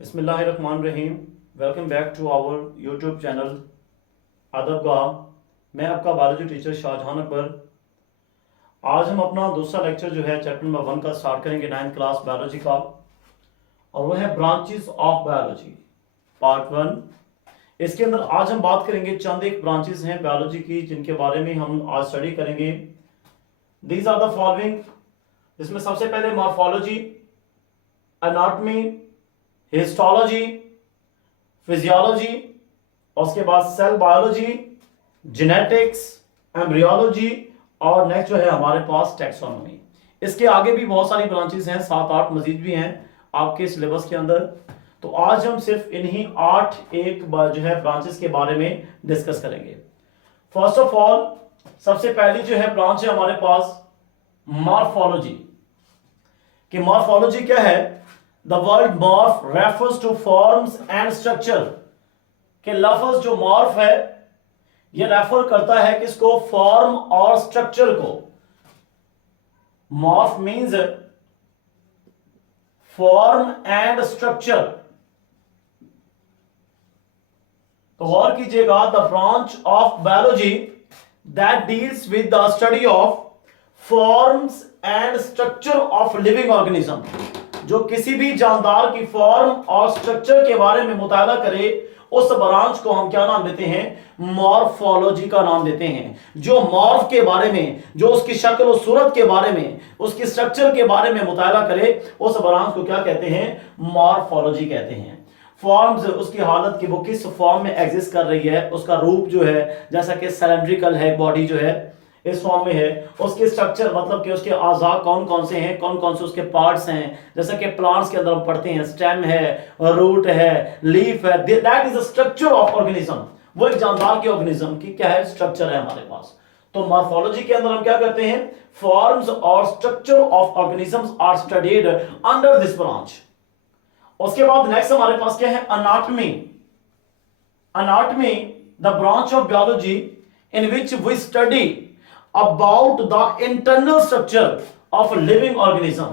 बिस्मिल्लाहिर्रहमानिर्रहीम। Welcome back to our YouTube channel Adabgah. मैं आपका बायोलॉजी टीचर शाहजहान अकबर। आज हम अपना दूसरा लेक्चर जो है चैप्टर नंबर 1 का स्टार्ट करेंगे, 9th क्लास बायोलॉजी का, और वह है ब्रांचेस ऑफ बायोलॉजी पार्ट 1। इसके अंदर आज हम बात करेंगे चंद एक ब्रांचेस हैं बायोलॉजी की जिनके बारे में हम आज स्टडी करेंगे। दीज आर द फॉलोइंग, जिसमें सबसे पहले मॉर्फोलॉजी, एनाटॉमी, हिस्टोलॉजी, फिजियोलॉजी, और उसके बाद सेल बायोलॉजी, जेनेटिक्स, एम्ब्रियोलॉजी, और नेक्स्ट जो है हमारे पास टैक्सोनॉमी। इसके आगे भी बहुत सारी ब्रांचेस हैं, 7-8 मजीद भी हैं आपके सिलेबस के अंदर। तो आज हम सिर्फ इन्हीं 8 एक जो है ब्रांचेस के बारे में डिस्कस करेंगे। फर्स्ट ऑफ ऑल, सबसे पहली जो है ब्रांच है हमारे पास मॉर्फोलॉजी। कि मॉर्फोलॉजी क्या है? The word morph refers to forms and structure। के लफ्ज जो मॉर्फ है ये रेफर करता है किसको? फॉर्म और स्ट्रक्चर को। Morph means form and structure. तो गौर कीजिएगा, the branch of biology that deals with the study of forms and structure of living organism. जो किसी भी जानदार की फॉर्म और स्ट्रक्चर के बारे में मुताला करे, उस ब्रांच को हम क्या नाम देते हैं? मॉर्फोलॉजी का नाम देते हैं। जो मॉर्फ के बारे में, जो उसकी शक्ल और सूरत के बारे में, उसकी स्ट्रक्चर के बारे में मुताला करे, उस ब्रांच को क्या कहते हैं? मॉर्फोलॉजी कहते हैं। फॉर्म्स, उसकी हालत की, वो किस फॉर्म में एग्जिस्ट कर रही है, उसका रूप जो है, जैसा कि सिलेंड्रिकल है, बॉडी जो है इस फॉर्म में है। उसके स्ट्रक्चर मतलब कि उसके आज़ा कौन कौन से हैं, कौन कौन से उसके पार्ट्स हैं, जैसा कि प्लांट्स के अंदर हम पढ़ते हैं स्टेम है, रूट है, लीफ है, that is the structure of organism. वो एक जानदार के ऑर्गेनिज्म की क्या है? स्ट्रक्चर है हमारे पास। तो मॉर्फोलॉजी के अंदर हम क्या करते हैं? फॉर्म्स और structure of organisms are studied under this branch. उसके बाद नेक्स्ट हमारे पास क्या है? Anatomy. Anatomy, the branch of biology in which we study about the internal structure of living organism.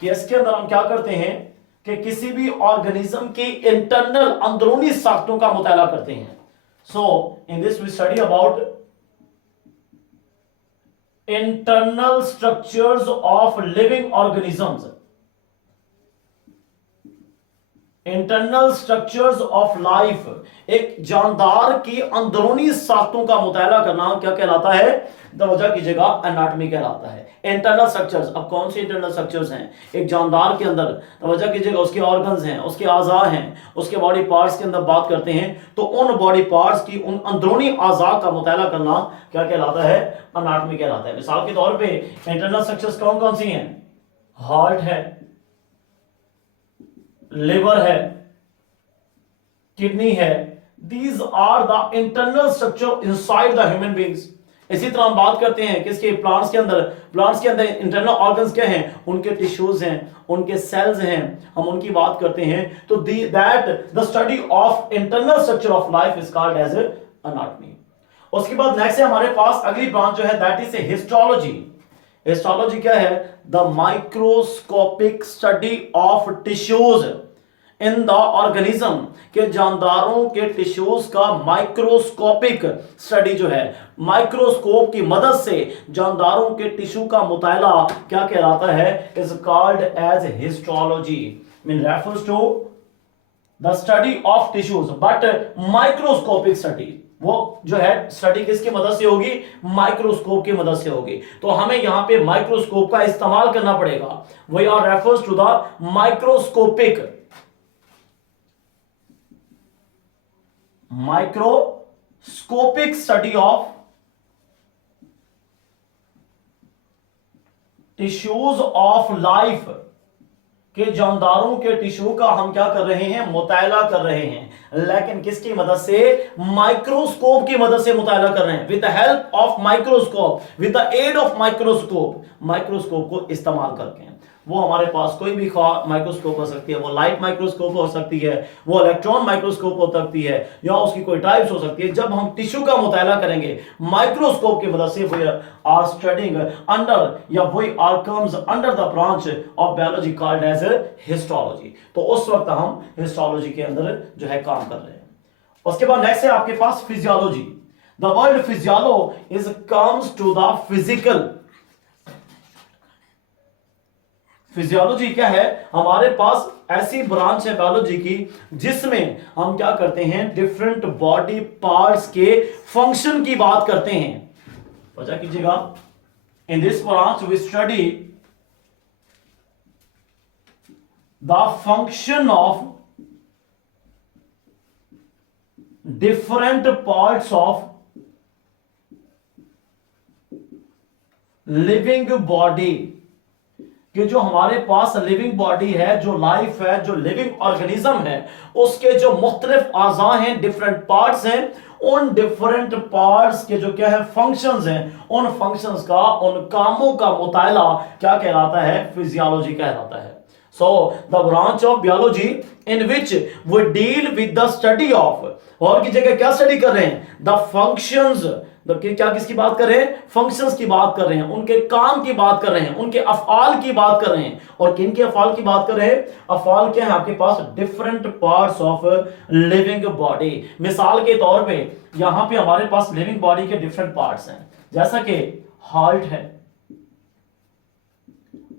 कि इसके अंदर हम क्या करते हैं कि किसी भी ऑर्गेनिज्म की इंटरनल अंदरूनी साख्तों का मुताला करते हैं। So in this we study about internal structures of living organisms. Internal structures of life, एक जानदार की अंदरूनी साख्तों का मुताला करना क्या कहलाता है? तवज्जो कीजिएगा, एनाटॉमी कहलाता है। इंटरनल स्ट्रक्चर्स, अब कौन से इंटरनल स्ट्रक्चर्स हैं एक जानदार के अंदर? तवज्जो कीजिएगा, उसके ऑर्गन्स हैं, उसके आज़ा हैं, उसके बॉडी पार्ट्स के अंदर बात करते हैं, तो उन बॉडी पार्ट्स की, उन अंदरूनी आज़ा का मुताला करना क्या कहलाता है? एनाटॉमी कहलाता है। मिसाल के तौर पे इंटरनल स्ट्रक्चर्स कौन कौन सी हैं? हार्ट है, लिवर है, किडनी है। These are the internal structure inside the human beings. इसी तरह हम बात करते हैं किसके? प्लांट्स के अंदर। प्लांट्स के अंदर इंटरनल ऑर्गन्स क्या हैं? उनके टिश्यूज हैं, उनके सेल्स हैं, हम उनकी बात करते हैं। तो that the study of internal structure of life is called as anatomy. उसके बाद नेक्स्ट है हमारे पास अगली ब्रांच जो है, दैट इज हिस्टोलॉजी। हिस्टोलॉजी क्या है? The microscopic study of tissues in the organism. के जानदारों के टिश्यूज का माइक्रोस्कोपिक स्टडी जो है, माइक्रोस्कोप की मदद से जानदारों के टिश्यू का मुताला क्या कहलाता है? Is called as histology. Mean refers to the study of tissues, but microscopic study. वो जो है स्टडी किसकी मदद से होगी? माइक्रोस्कोप की मदद से होगी। तो हमें यहां पे माइक्रोस्कोप का इस्तेमाल करना पड़ेगा। We are refers to the microscopic study of tissues of life. के जानदारों के टिश्यू का हम क्या कर रहे हैं? मुताला कर रहे हैं, लेकिन किसकी मदद से? माइक्रोस्कोप की मदद से मुताला कर रहे हैं। With the help of microscope, with the aid of microscope, microscope को इस्तेमाल करके। वो हमारे पास कोई भी माइक्रोस्कोप हो सकती है, वो लाइट माइक्रोस्कोप हो सकती है, वो इलेक्ट्रॉन माइक्रोस्कोप हो सकती है, या उसकी कोई टाइप्स हो सकती है। जब हम टिश्यू का मुताला करेंगे माइक्रोस्कोप की मदद से, वी आर स्टडिंग अंडर, या we are comes under the branch of biology called as histology. तो उस वक्त हम हिस्टोलॉजी के अंदर जो है काम कर रहे हैं। उसके बाद नेक्स्ट है आपके पास physiology. The word physiolo is comes to the physical. Physiology क्या है? हमारे पास ऐसी ब्रांच है बायोलॉजी की जिसमें हम क्या करते हैं, डिफरेंट बॉडी पार्ट्स के फंक्शन की बात करते हैं। वजह कीजिएगा, in this branch we study the function of different parts of living body. कि जो हमारे पास लिविंग बॉडी है, जो लाइफ है, जो लिविंग ऑर्गेनिज्म है, उसके जो मुख्तलिफ आज़ा हैं, डिफरेंट पार्ट्स हैं, उन डिफरेंट पार्ट्स के जो क्या है फंक्शंस हैं, उन फंक्शंस का, उन कामों का मुताला क्या कहलाता है? फिजियोलॉजी कहलाता है। So the branch of biology in which we deal with the study of, और की जगह क्या स्टडी कर रहे हैं? The functions, क्या किसकी बात कर रहे हैं? फंक्शंस की बात कर रहे हैं, उनके काम की बात कर रहे हैं, उनके अफआल की बात कर रहे हैं। और किन के अफआल की बात कर रहे हैं? अफआल क्या है आपके पास? Different parts of living body. मिसाल के तौर पे यहां पे हमारे पास लिविंग बॉडी के डिफरेंट पार्ट्स हैं, जैसा कि हार्ट है।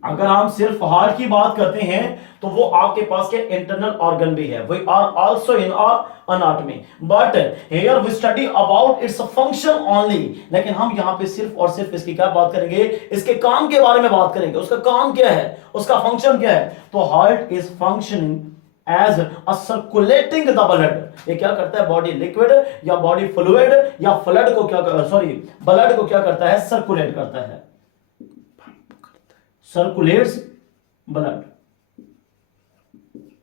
अगर हम सिर्फ हार्ट की बात करते हैं तो वो आपके पास के इंटरनल ऑर्गन भी है, we are also in anatomy, but here we study about its function only. लेकिन हम यहां पे सिर्फ और सिर्फ इसकी क्या बात करेंगे? इसके काम के बारे में बात करेंगे। उसका काम क्या है, उसका फंक्शन क्या है? तो heart is functioning as a circulating the blood. ये क्या करता है? बॉडी लिक्विड या बॉडी फ्लूइड या फ्लड को क्या, ब्लड को क्या करता है? सर्कुलेट करता है, सर्कुलेट्स ब्लड।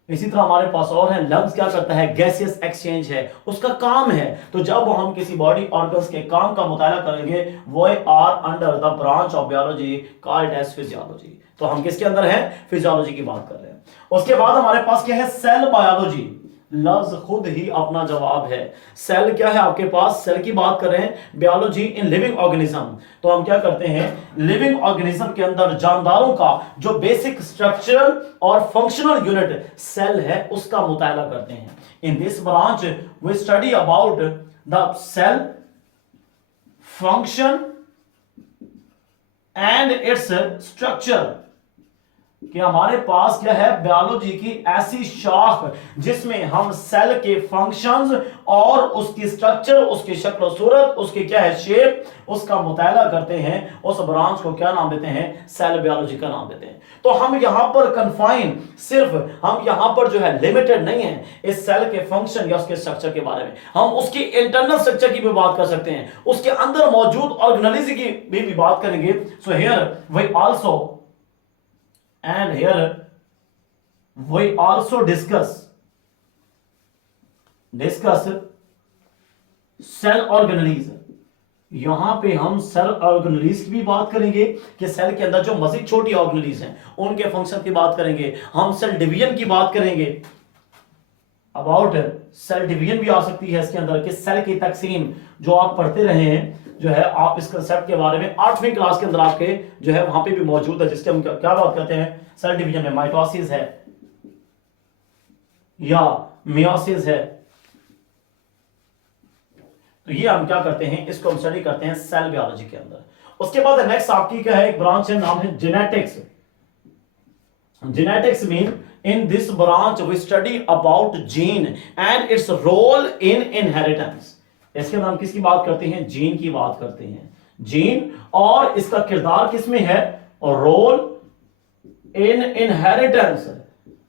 इसी तरह हमारे पास और है, लंग्स क्या करता है? गैसियस एक्सचेंज है, उसका काम है। तो जब हम किसी बॉडी ऑर्गन्स के काम का मुताला करेंगे, वो are under the branch of biology called as physiology. तो हम किसके अंदर हैं? फिजियोलॉजी की बात कर रहे हैं। उसके बाद हमारे पास क्या है? Cell biology. लफ्ज खुद ही अपना जवाब है। सेल क्या है आपके पास? सेल की बात कर रहे हैं, बायोलॉजी इन लिविंग ऑर्गेनिज्म। तो हम क्या करते हैं? लिविंग ऑर्गेनिज्म के अंदर जानदारों का जो बेसिक स्ट्रक्चरल और फंक्शनल यूनिट सेल है, उसका मुताला करते हैं। In this branch we study about the cell function and its structure. कि हमारे पास क्या है? बायोलॉजी की ऐसी शाख जिसमें हम सेल के फंक्शंस और उसकी स्ट्रक्चर, उसकी शक्ल सूरत, उसकी क्या है शेप, उसका मुताला करते हैं। उस ब्रांच को क्या नाम देते हैं? सेल बायोलॉजी का नाम देते हैं। तो हम यहां पर कन्फाइन, सिर्फ हम यहां पर जो है लिमिटेड नहीं है इस सेल के फंक्शन या उसके स्ट्रक्चर के बारे में। हम उसकी इंटरनल स्ट्रक्चर की भी बात कर सकते हैं, उसके अंदर मौजूद ऑर्गेनाइज की भी बात करेंगे। So here we also and here we also discuss cell organelles. यहां पे हम सेल ऑर्गेनलीज की भी बात करेंगे कि सेल के अंदर जो मजीद छोटी ऑर्गेनलीज हैं उनके फंक्शन की बात करेंगे। हम सेल डिवीजन की बात करेंगे, अबाउट सेल डिवीजन भी आ सकती है इसके अंदर, कि सेल की तकसीम जो आप पढ़ते रहे हैं, जो है आप इस कंसेप्ट के बारे में 8वीं क्लास के अंदर आपके जो है वहां पे भी मौजूद है, जिसके हम क्या बात करते हैं? सेल डिवीजन में माइटोसिस है या मियोसिस है। तो ये हम क्या करते हैं? इसको हम स्टडी करते हैं सेल बायोलॉजी के अंदर। उसके बाद नेक्स्ट आपकी क्या है? एक ब्रांच है, नाम है genetics. Genetics mean in this branch we study about gene and its role in inheritance। इसके अंदर हम किसकी बात करते हैं? जीन की बात करते हैं। जीन और इसका किरदार किसमें है? और रोल इन इनहेरिटेंस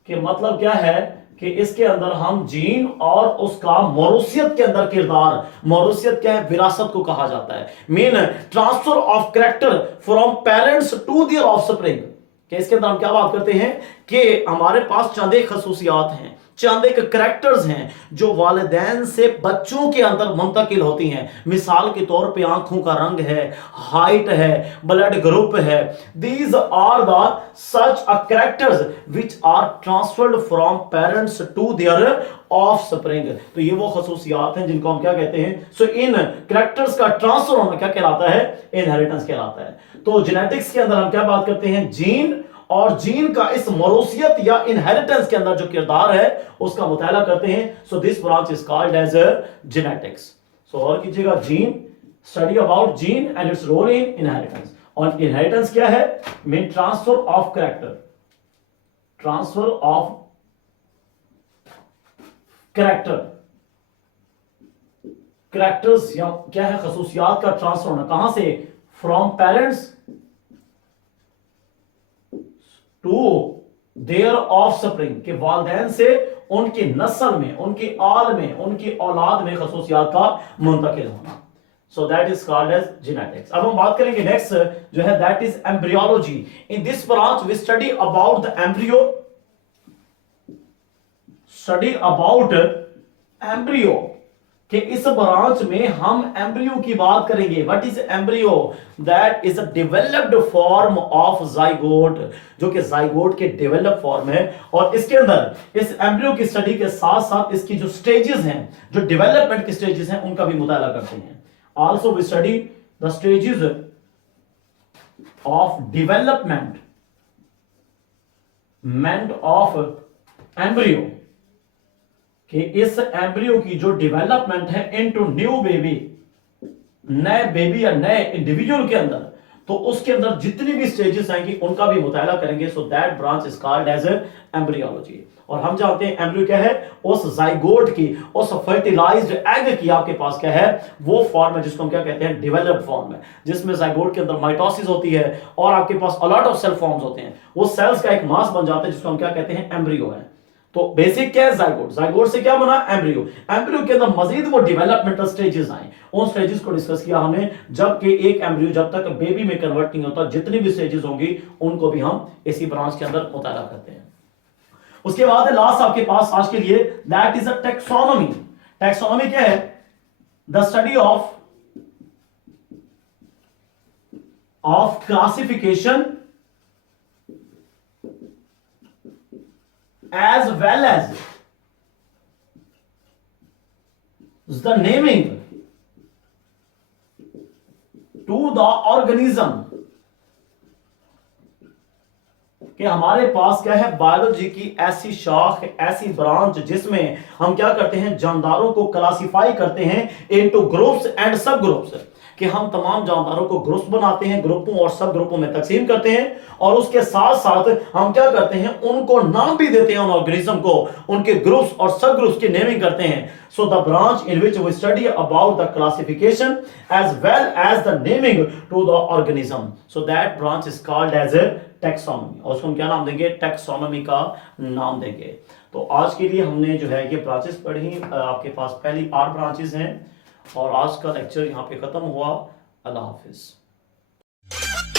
के मतलब क्या है? कि इसके अंदर हम जीन और उसका मौरूसियत के अंदर किरदार, मौरूसियत क्या है? विरासत को कहा जाता है। Mean transfer of character from parents to their offspring. कि इसके अंदर हम क्या बात करते हैं? कि हमारे पास चंद एक खसूसियात हैं चंद एक करैक्टर्स हैं जो वालिदैन से बच्चों के अंदर मुंतकिल होती हैं। मिसाल के तौर पे आंखों का रंग है, हाइट है, ब्लड ग्रुप है। These are the such a characters which are transferred from parents to their offspring. तो ये वो खसूसियात हैं जिनको हम क्या कहते हैं, सो इन करैक्टर्स का ट्रांसफर होना क्या कहलाता है, इनहेरिटेंस कहलाता है। तो जेनेटिक्स के अंदर हम क्या बात करते हैं, जीन, और जीन का इस मौरूसियत या इनहेरिटेंस के अंदर जो किरदार है उसका मुताला करते हैं। So this branch is called as genetics. So और कीजिएगा, gene, study about gene and its role in inheritance. और इनहेरिटेंस क्या है, mean transfer of character, transfer of character, characters या क्या है, खसूसियात का ट्रांसफर होना, कहां से, from parents to their offspring, के वालिदैन से उनकी नस्ल में, उनकी आल में, उनकी औलाद में खसूसियात का मुंतकिल होना। So that is called as genetics. अब हम बात करेंगे नेक्स्ट जो है, that is embryology. In this branch we study about the embryo, study about embryo, कि इस ब्रांच में हम एम्ब्रियो की बात करेंगे। What is embryo, that is a developed form of zygote, जो कि जाइगोट के डेवलप फॉर्म है। और इसके अंदर इस एम्ब्रियो की स्टडी के साथ साथ इसकी जो स्टेजेस हैं, जो डेवलपमेंट की स्टेजेस हैं, उनका भी मुताला करते हैं। Also we study the stages of development of embryo, कि इस एम्ब्रियो की जो डेवलपमेंट है इनटू न्यू बेबी, नए बेबी या नए इंडिविजुअल के अंदर, तो उसके अंदर जितनी भी स्टेजेस आएंगी उनका भी मुताला करेंगे। So that branch is called as embryology. और हम जानते हैं एम्ब्रियो क्या है, उस जाइगोट की, उस फर्टिलाइज्ड एग की आपके पास क्या है, वो फॉर्म है जिसको हम क्या कहते हैं, डेवलप्ड फॉर्म है, जिसमें जाइगोट के अंदर माइटोसिस होती है और आपके पास अलॉट ऑफ सेल फॉर्म्स होते हैं। वो सेल्स का एक मास बन जाता है जिसको हम क्या कहते हैं, एम्ब्रियो है। तो बेसिक क्या है, जाइगोट, जाइगोट से क्या बना, एम्ब्रियो। एम्ब्रियो के अंदर मजीद वो डेवलपमेंटल स्टेजेस आए, उन स्टेजेस को डिस्कस किया हमने। जबकि एक एम्ब्रियो जब तक बेबी में कन्वर्ट नहीं होता, जितनी भी स्टेजेस होंगी उनको भी हम इसी ब्रांच के अंदर मुताला करते हैं। उसके बाद लास्ट आपके पास आज के लिए, that is a taxonomy. Taxonomy क्या है, the study of classification as well as the naming to the organism, कि हमारे पास क्या है, बायोलॉजी की ऐसी शाख, ऐसी ब्रांच जिसमें हम क्या करते हैं, जानदारों को क्लासिफाई करते हैं इनटू ग्रुप्स एंड सब ग्रुप्स, कि हम तमाम जानदारों को ग्रुप्स बनाते हैं, ग्रुपों और सब ग्रुपों में तकसीम करते हैं। और उसके साथ साथ हम क्या करते हैं, उनको नाम भी देते हैं, उन ऑर्गेनिज्म को, उनके ग्रुप्स और सब ग्रुप्स की नेमिंग करते हैं। So the branch in which we study about the classification as well as the naming to the organism, so that branch is called as taxonomy. और उसको हम क्या नाम देंगे, टैक्सोनॉमी का नाम देंगे। तो आज के लिए हमने जो है ये ब्रांचेस पढ़ी, आपके पास पहली 8 ब्रांचेस हैं। और आज का लेक्चर यहाँ पे खत्म हुआ। अल्लाह हाफिज।